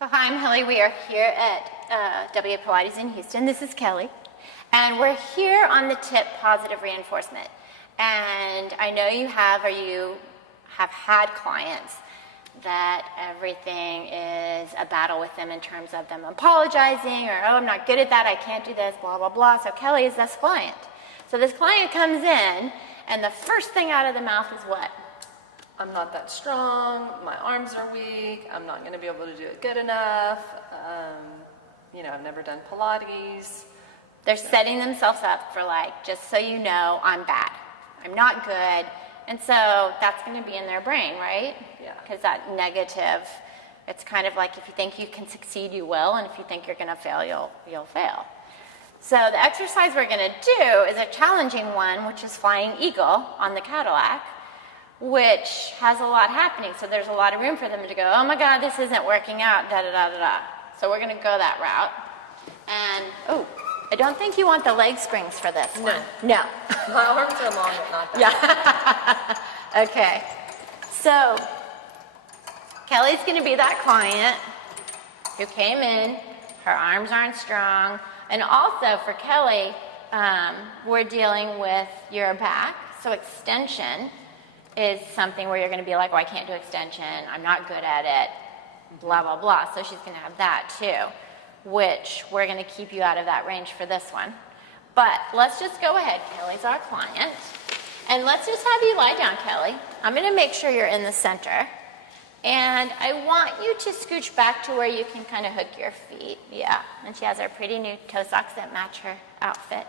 So hi, I'm Hilly. We are here at WA Pilates in Houston. This is Kelly. And we're here on the tip positive reinforcement. And I know you have had clients that everything is a battle with them in terms of them apologizing or, oh, I'm not good at that, I can't do this, blah, blah, blah. So Kelly is this client. So this client comes in and the first thing out of the mouth is what? I'm not that strong, my arms are weak, I'm not going to be able to do it good enough, I've never done Pilates. They're setting themselves up for just so you know, I'm bad, I'm not good, and so that's going to be in their brain, right? Yeah. Because that negative, it's kind of like if you think you can succeed, you will, and if you think you're going to fail, you'll fail. So the exercise we're going to do is a challenging one, which is Flying Eagle on the Cadillac, which has a lot happening. So there's a lot of room for them to go, oh my God, this isn't working out, da-da-da-da-da. So we're going to go that route. And, I don't think you want the leg springs for this one. No. My arms are long, but not that. Yeah. Okay. So Kelly's going to be that client who came in, her arms aren't strong. And also for Kelly, we're dealing with your back. So extension is something where you're going to be like, oh, I can't do extension, I'm not good at it, blah, blah, blah. So she's going to have that too, which we're going to keep you out of that range for this one. But let's just go ahead. Kelly's our client. And let's just have you lie down, Kelly. I'm going to make sure you're in the center. And I want you to scooch back to where you can kind of hook your feet. Yeah. And she has our pretty new toe socks that match her outfit.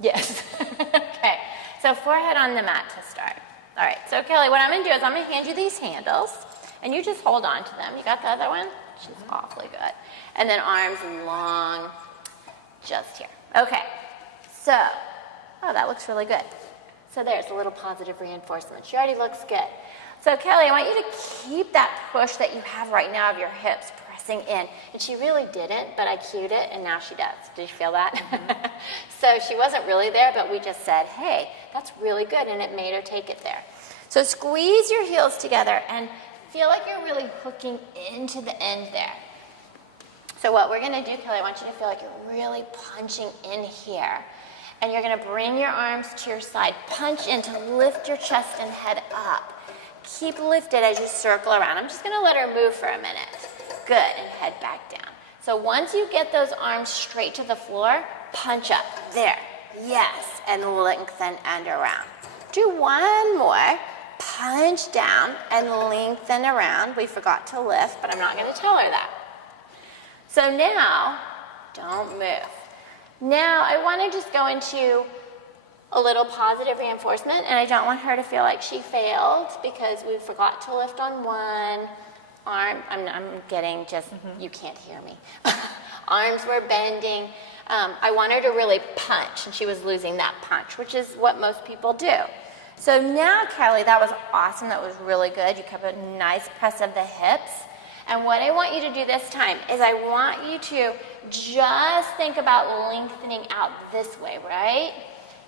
Yes. Okay. So forehead on the mat to start. All right, so Kelly, what I'm going to do is I'm going to hand you these handles, and you just hold on to them. You got the other one? She's awfully good. And then arms long, just here. Okay, so, that looks really good. So there's a little positive reinforcement. She already looks good. So Kelly, I want you to keep that push that you have right now of your hips pressing in. And she really didn't, but I cued it, and now she does. Did you feel that? Mm-hmm. So she wasn't really there, but we just said, hey, that's really good, and it made her take it there. So squeeze your heels together and feel like you're really hooking into the end there. So what we're going to do, Kelly, I want you to feel like you're really punching in here. And you're going to bring your arms to your side. Punch in to lift your chest and head up. Keep lifted as you circle around. I'm just going to let her move for a minute. Good, and head back down. So once you get those arms straight to the floor, punch up. There. Yes, and lengthen and around. Do one more. Punch down and lengthen around. We forgot to lift, but I'm not going to tell her that. So now, don't move. Now I want to just go into a little positive reinforcement, and I don't want her to feel like she failed because we forgot to lift on one arm. I'm getting just, you can't hear me. Arms were bending. I want her to really punch, and she was losing that punch, which is what most people do. So now, Kelly, that was awesome. That was really good. You kept a nice press of the hips. And what I want you to do this time is I want you to just think about lengthening out this way, right?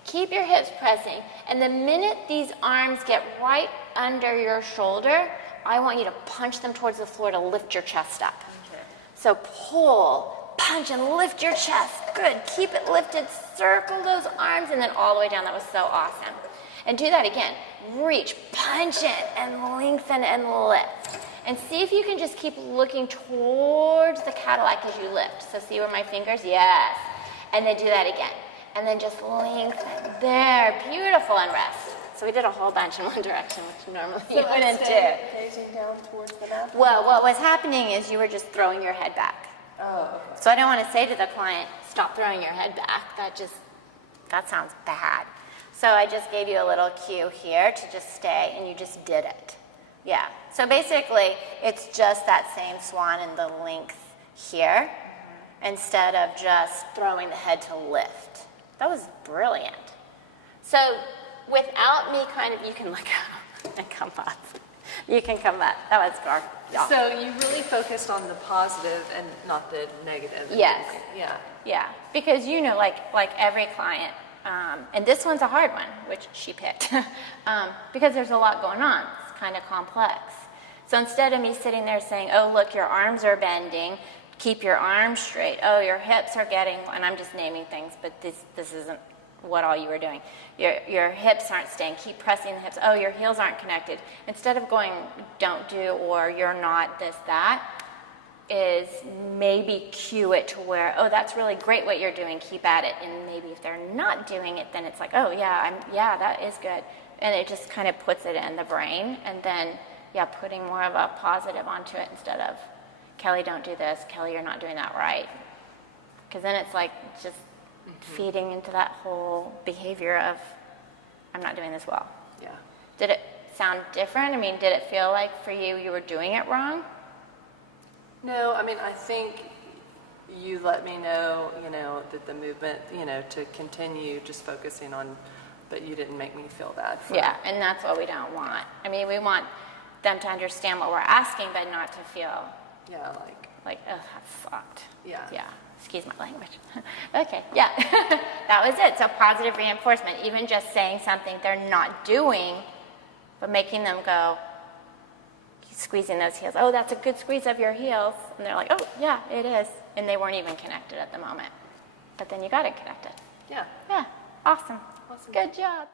Keep your hips pressing. And the minute these arms get right under your shoulder, I want you to punch them towards the floor to lift your chest up. Okay. So pull, punch, and lift your chest. Good. Keep it lifted. Circle those arms, and then all the way down. That was so awesome. And do that again. Reach, punch it, and lengthen and lift. And see if you can just keep looking towards the Cadillac as you lift. So see where my fingers? Yes. And then do that again. And then just lengthen. There. Beautiful. And rest. So we did a whole bunch in one direction, which normally you wouldn't do. Gazing down towards the mat? Well, what was happening is you were just throwing your head back. Oh, okay. So I don't want to say to the client, stop throwing your head back. That sounds bad. So I just gave you a little cue here to just stay, and you just did it. Yeah. So basically, it's just that same swan in the length here, instead of just throwing the head to lift. That was brilliant. So without me you can let go and come up. You can come up. That was good. Yeah. So you really focused on the positive and not the negative. Yes. Yeah. Yeah. Because like every client, and this one's a hard one, which she picked, because there's a lot going on. It's kind of complex. So instead of me sitting there saying, oh, look, your arms are bending, keep your arms straight. Oh, your hips are getting, and I'm just naming things, but this isn't what all you were doing. Your hips aren't staying, keep pressing the hips. Oh, your heels aren't connected. Instead of going, don't do, or you're not this, that, is maybe cue it to where, oh, that's really great what you're doing, keep at it. And maybe if they're not doing it, then it's like, oh, yeah, that is good. And it just kind of puts it in the brain, and then, yeah, putting more of a positive onto it instead of, Kelly, don't do this. Kelly, you're not doing that right. Because then it's like just feeding into that whole behavior of, I'm not doing this well. Yeah. Did it sound different? I mean, did it feel like for you were doing it wrong? No, I mean, I think you let me know, that the movement, to continue just focusing on, but you didn't make me feel bad. Yeah, and that's what we don't want. I mean, we want them to understand what we're asking, but not to feel like, oh, that sucked. Yeah. Yeah. Excuse my language. Okay, yeah. That was it. So positive reinforcement, even just saying something they're not doing, but making them go, squeezing those heels. Oh, that's a good squeeze of your heels. And they're like, oh, yeah, it is. And they weren't even connected at the moment. But then you got it connected. Yeah. Yeah, awesome. Awesome. Good job.